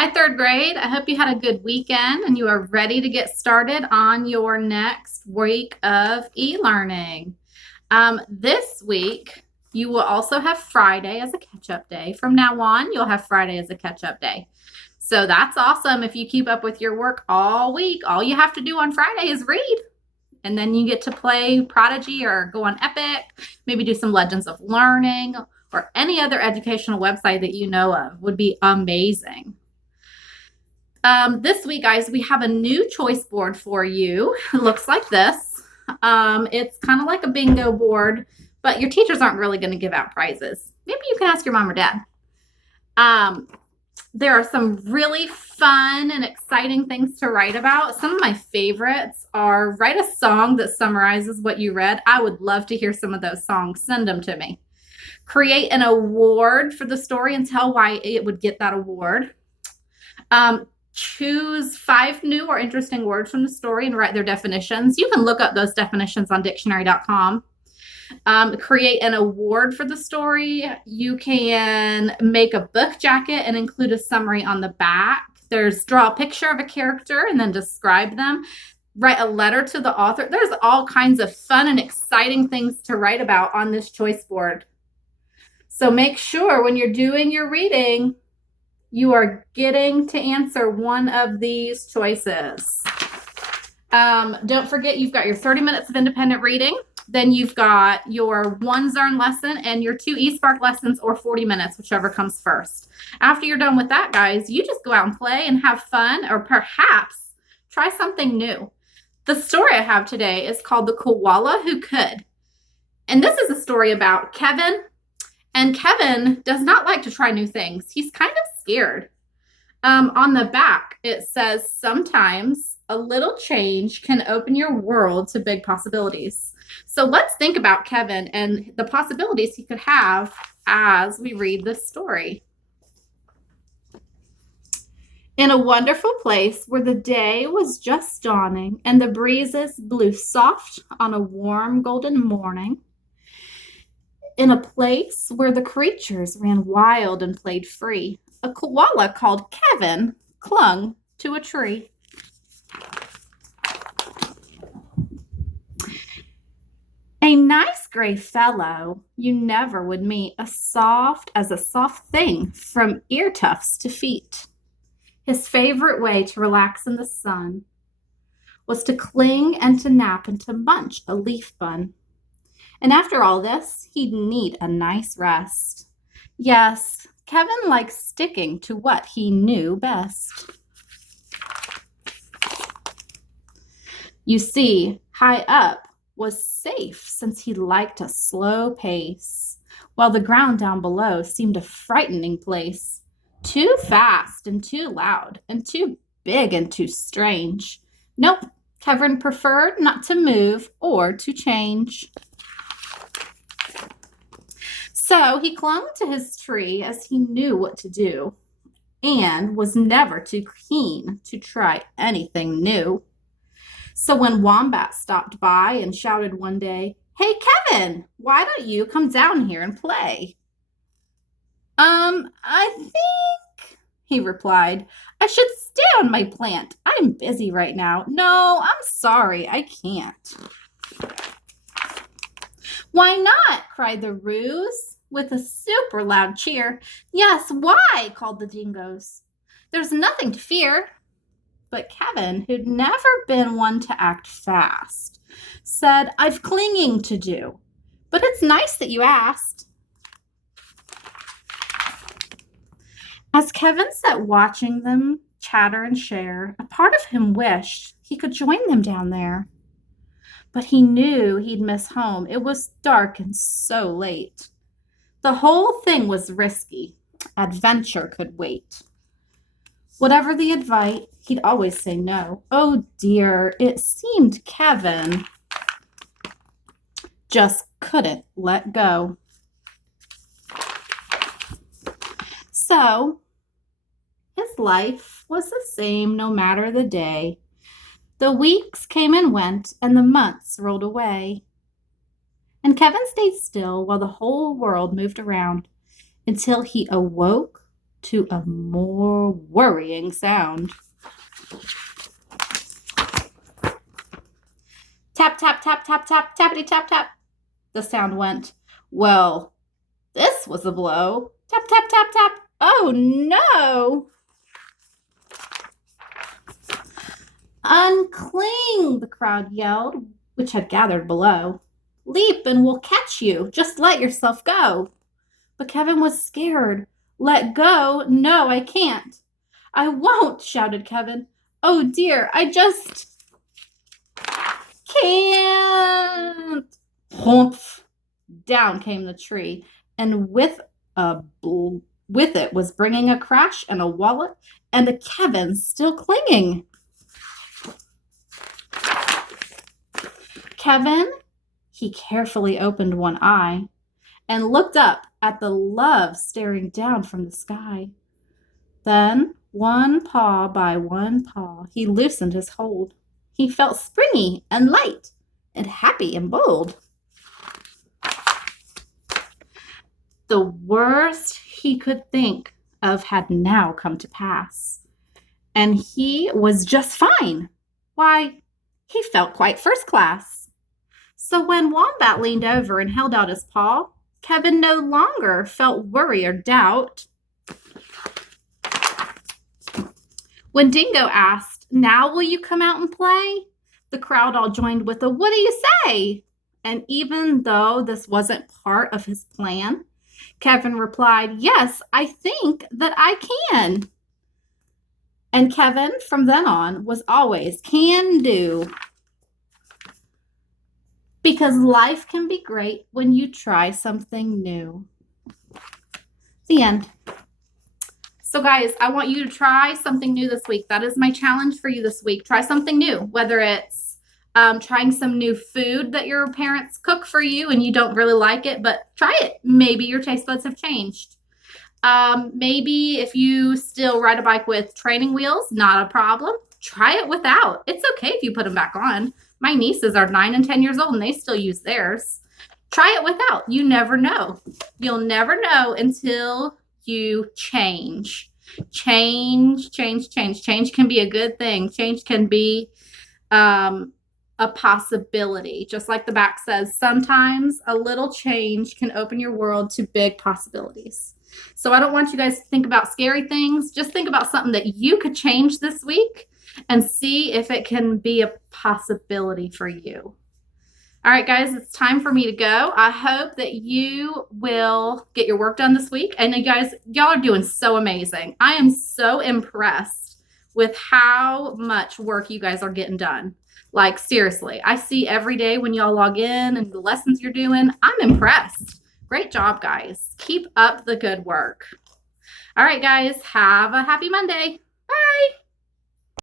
Hi, third grade. I hope you had a good weekend and you are ready to get started on your next week of e-learning. This week, you will also have Friday as a catch-up day. From now on, you'll have Friday as a catch-up day. So that's awesome. If you keep up with your work all week, all you have to do on Friday is read. And then you get to play Prodigy or go on Epic, maybe do some Legends of Learning or any other educational website that you know of would be amazing. This week, guys, we have a new choice board for you. It looks like this. It's kind of like a bingo board, but your teachers aren't really going to give out prizes. Maybe you can ask your mom or dad. There are some really fun and exciting things to write about. Some of my favorites are write a song that summarizes what you read. I would love to hear some of those songs. Send them to me. Create an award for the story and tell why it would get that award. Choose 5 new or interesting words from the story and write their definitions. You can look up those definitions on dictionary.com. Create an award for the story. You can make a book jacket and include a summary on the back. Draw a picture of a character and then describe them. Write a letter to the author. There's all kinds of fun and exciting things to write about on this choice board. So make sure when you're doing your reading, you are getting to answer one of these choices. Don't forget, you've got your 30 minutes of independent reading. Then you've got your 1 Zern lesson and your 2 eSpark lessons, or 40 minutes, whichever comes first. After you're done with that, guys, you just go out and play and have fun, or perhaps try something new. The story I have today is called The Koala Who Could. And this is a story about Kevin. And Kevin does not like to try new things. He's kind of scared. On the back, it says, sometimes a little change can open your world to big possibilities. So let's think about Kevin and the possibilities he could have as we read this story. In a wonderful place where the day was just dawning and the breezes blew soft on a warm golden morning, in a place where the creatures ran wild and played free, a koala called Kevin clung to a tree. A nice gray fellow you never would meet, as soft as a soft thing from ear tufts to feet. His favorite way to relax in the sun was to cling and to nap and to munch a leaf bun. And after all this, he'd need a nice rest. Yes, Kevin liked sticking to what he knew best. You see, high up was safe since he liked a slow pace, while the ground down below seemed a frightening place. Too fast and too loud and too big and too strange. Nope, Kevin preferred not to move or to change. So he clung to his tree as he knew what to do and was never too keen to try anything new. So when Wombat stopped by and shouted one day, "Hey, Kevin, why don't you come down here and play?" I think, he replied, "I should stay on my plant. I'm busy right now. No, I'm sorry, I can't." "Why not?" cried the Ruse with a super loud cheer. "Yes, why?" called the Dingoes. "There's nothing to fear." But Kevin, who'd never been one to act fast, said, "I've clinging to do, but it's nice that you asked." As Kevin sat watching them chatter and share, a part of him wished he could join them down there. But he knew he'd miss home. It was dark and so late. The whole thing was risky. Adventure could wait. Whatever the invite, he'd always say no. Oh dear, it seemed Kevin just couldn't let go. So his life was the same no matter the day. The weeks came and went, and the months rolled away. And Kevin stayed still while the whole world moved around until he awoke to a more worrying sound. Tap, tap, tap, tap, tap, tappity, tap, tap. The sound went. Well, this was a blow. Tap, tap, tap, tap. Oh, no. Uncling, the crowd yelled, which had gathered below. Leap and we'll catch you. Just let yourself go. But Kevin was scared. Let go? No, I can't. I won't, shouted Kevin. Oh dear, I just can't. Humph. Down came the tree, and with it was bringing a crash and a wallet and a Kevin still clinging. Kevin, he carefully opened one eye and looked up at the love staring down from the sky. Then, one paw by one paw, he loosened his hold. He felt springy and light and happy and bold. The worst he could think of had now come to pass, and he was just fine. Why, he felt quite first class. So when Wombat leaned over and held out his paw, Kevin no longer felt worry or doubt. When Dingo asked, "Now will you come out and play?" the crowd all joined with a "What do you say?" And even though this wasn't part of his plan, Kevin replied, "Yes, I think that I can." And Kevin, from then on, was always can do. Because life can be great when you try something new. The end. So guys, I want you to try something new this week. That is my challenge for you this week. Try something new, whether it's trying some new food that your parents cook for you and you don't really like it, but try it. Maybe your taste buds have changed. Maybe if you still ride a bike with training wheels, not a problem. Try it without. It's okay if you put them back on. My nieces are 9 and 10 years old and they still use theirs. Try it without. You never know. You'll never know until you change. Change, change, change. Change can be a good thing. Change can be a possibility. Just like the back says, sometimes a little change can open your world to big possibilities. So I don't want you guys to think about scary things. Just think about something that you could change this week and see if it can be a possibility for you. All right, guys, it's time for me to go. I hope that you will get your work done this week. And you guys, y'all are doing so amazing. I am so impressed with how much work you guys are getting done. Like, seriously, I see every day when y'all log in and the lessons you're doing. I'm impressed. Great job, guys. Keep up the good work. All right, guys, have a happy Monday. Bye.